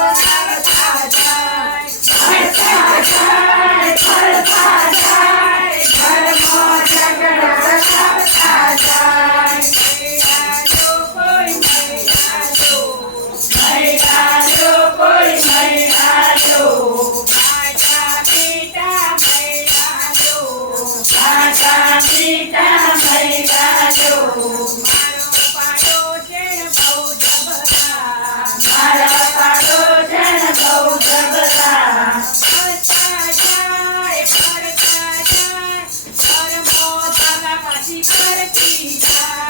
Yeah. Hare Krishna.